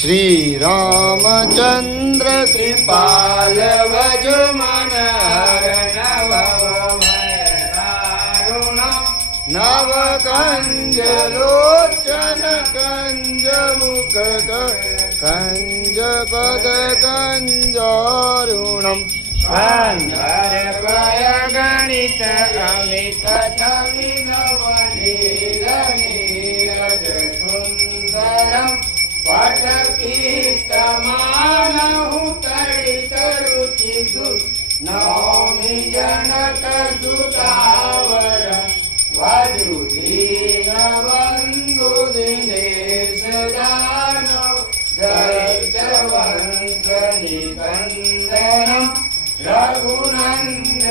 श्री रामचंद्र कृपाल भज मन हर नव कंज लोचन कंज मुख कंज पद कंजारुणम गंधर्वय गणित अमित छवि नवनील नीरज सुंदरम पटपीतमानहु तडित रुचि नौमि जनक सुतावर वज्रुदीन बंधु दिनेश दानव दैत्य वंश निकंदनम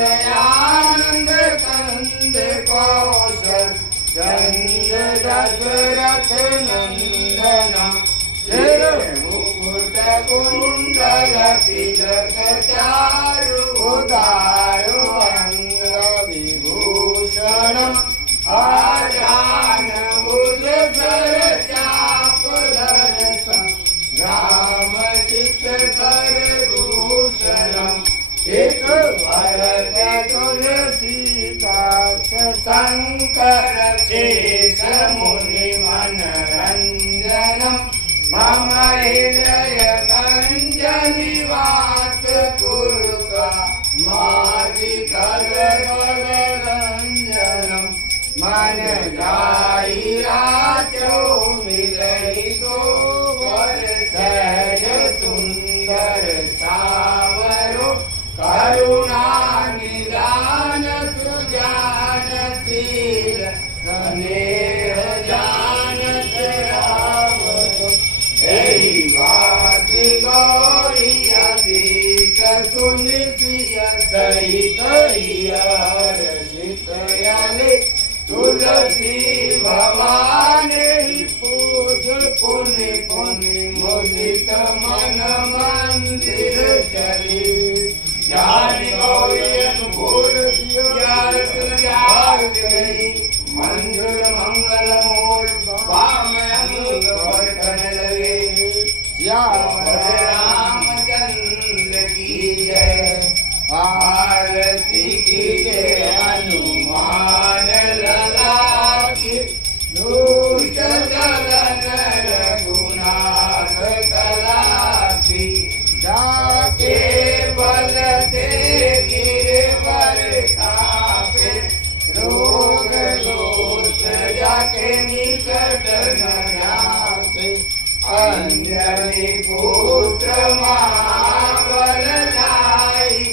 रघुनंदयानंद कंद कौशल चंद दशरथ नंदनम सिर मुकुट कुंडल तिलक चारु उदारु अंग विभूषणम आजान भुज धर चाप दर्शन राम चित कर भूषणम एक भरत तुलसीदास शंकर शेष मुनि मनरंजनम मम हृदय कंज निवास कुरुका माधि कलरंजनम मन जाई राजो मिलई तो वर सहज सुंदर सावरो करुणा निदान सुजान शील स्नेह जानत राम वाति गौरी अतीत सुनिसिय सहित हर्षित याले तुलसी भवानी पूज पुनि पुनि मुदित मन मंदिर चली जानी गौरी अनुकूल जार गई मंजुल मंगल मूल वाम अंग वर्धन लगे रामचंद्र की जय आरती की जय हनुमान लला की दुष्ट दलन रघुनाथ कला की जाके बल से गिरवर कापे रोग दोष जाके निकट न जाके अंजनी पुत्र महाबल लाई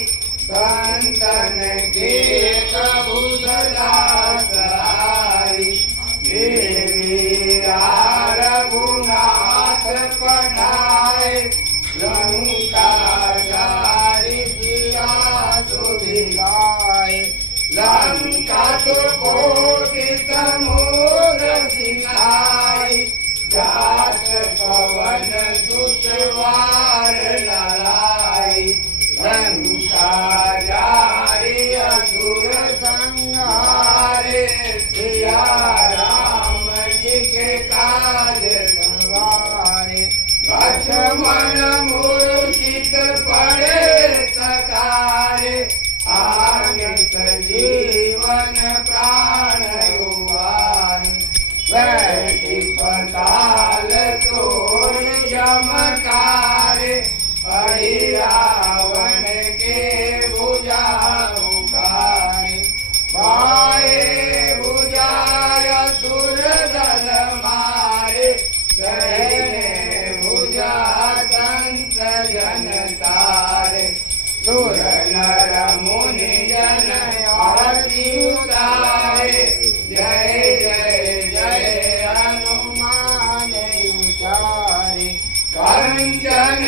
संतन के कबू सदा सहाय देवी रघुनाथ पढ़ाए लंका जारी सिया सुधिलाए लंका तो कोटि समुद्र सिंगाई जात पवन सुतवार लड़ाई लंका जारी असुर संहारे सिया राम जी के काज संवारे लक्ष्मण मूर्छित पड़े सकारे आगे सजीवन प्राण हुआरे बैठी पताल तोड़ यमकारे हरि रावण के भुजा उखारे पाए भुजाय सुर दल मारे सहने भुजा संत जन तारे सुर नर मुनि जन आरती उतारे जय जय जय हनुमान उचारे कंचन